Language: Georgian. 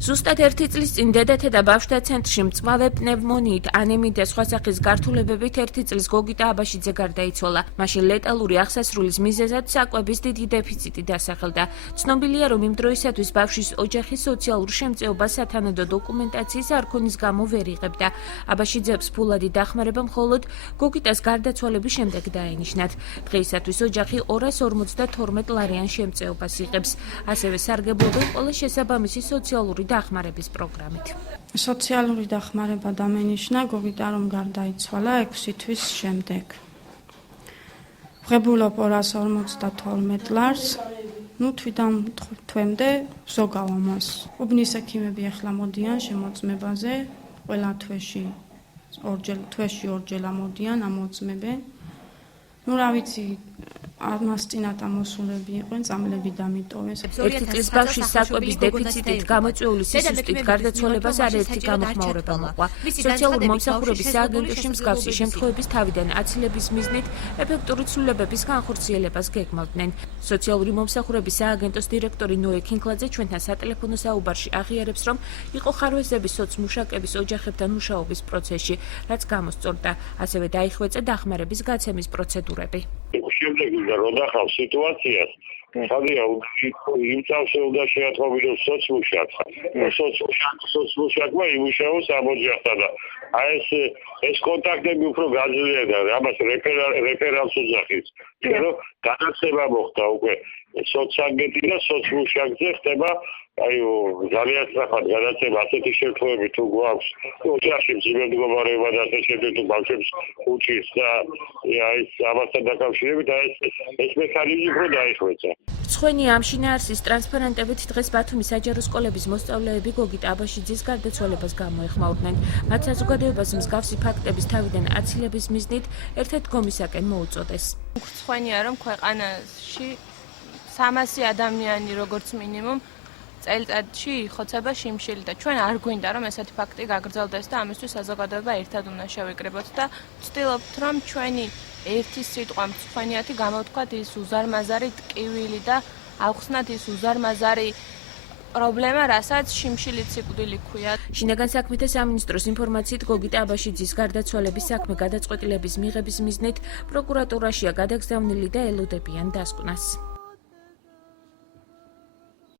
ზუსტად 1 წლის წინ დედათა და ბავშვთა ცენტრში მწვავე პნევმონიით, ანემიით და სხვა სახის გართულებებით 1 წლის გოგიტა აბაშიძე გარდაიცვალა. მაშინ ლეტალური აღსასრულის მიზეზად საკვების დიდი დეფიციტი დასახელდა. ცნობილია, რომ იმ დროისათვის ბავშვის ოჯახის სოციალურ შემწეობას სათანადო დოკუმენტაციის არ ქონის გამო ვერ იღებდა. აბაშიძეებს ფულადი დახმარება მხოლოდ გოგიტას გარდაცვალების შემდეგ დაენიშნათ. დღეისათვის ოჯახი 252 ლარიან შემწეობას იღებს. ასევე სარგებლობენ ყველა შესაბამისი სოციალური დახმარების პროგრამით. სოციალური დახმარება დამენიშნა გოგიტა რომ გარდაიცვალა 6 თვის შემდეგ. ვღებულობ 252 ლარს, თვიდან თვემდე ზოგავ ამას. უბნის ექიმები ახლა მოდიან შემოწმებაზე, ყველა თვეში ორჯერ ამოდიან, ამოწმებენ. რა ვიცი, ამას წინათ ამოსულები იყვნენ, წამლები დამიტოვეს. 1 წლის ბავშვის საკვების დეფიციტით გამოწვეული სისუსტით გარდაცვალებას არაერთი გამოხმაურება მოყვა. სოციალური მომსახურების სააგენტოში მსგავსი შემთხვევების თავიდან აცილების მიზნით ეფექტური ცვლილებების განხორციელებას გეგმავდნენ. სოციალური მომსახურების სააგენტოს დირექტორი ნოე ქინკლაძე ჩვენთან სატელეფონო საუბარში აღიარებს, რომ იყო ხარვეზები სოცმუშაკების ოჯახებთან მუშაობის პროცესში, რაც გამოსწორდა. ასევე დაიხვეწა დახმარების გაცემის პროცედურები. შემდეგ რო დახავ სიტუაციას, ხალია იმ წამს უნდა შეათხოვილოს სოცმუშაკს. სოცმუშაკმა იმუშაოს ამ ოჯახთან და ეს კონტაქტები უფრო გაძლიერდა, ამას რეფერალს უძახის. რომ გადაცემა მოხდა უკვე სოცსაგენტი და სოცმუშაკზე ხდება ძალიან სწრაფად გადაცემა ასეთი შემთხვევები თუ გვაქვს ოჯახში მძიმე მდგომარეობა და ასე შემდეგ თუ ბავშვებს უჭირს და ამასთან დაკავშირებით ეს მექანიზმი უფრო დაიხვეწა. რცხვენია ამ შინაარსის ტრანსპარენტებით დღეს ბათუმის საჯარო სკოლების მოსწავლეები გოგიტა აბაშიძის გარდაცვალებას გამოეხმაურნენ. მათ საზოგადოებას მსგავსი ფაქტების თავიდან აცილების მიზნით ერთ-ერთ გომისაკენ მოუწოდეს. რცხვენია, რომ ქვეყანაში 300 ადამიანი როგორც მინიმუმ წელიწადში იხოცება შიმშილი და ჩვენ არ გვინდა რომ ესეთი ფაქტი გაგრძელდეს და ამისთვის საზოგადოება ერთად უნდა შევიკრიბოთ და ვცდილობთ რომ ჩვენი ერთი სიტყვა მწვენიათი გამოვთქვათ ის უზარმაზარი ტკივილი და ავხსნათ ის უზარმაზარი პრობლემა, რასაც შიმშილით სიკვდილი ქვია. შინაგან საქმეთა სამინისტროს ინფორმაციით გოგიტა აბაშიძის გარდაცვალების საქმე გადაწყვეტილების მიღების მიზნით პროკურატურაშია გადაგზავნილი და ელოდებიან დასკვნას.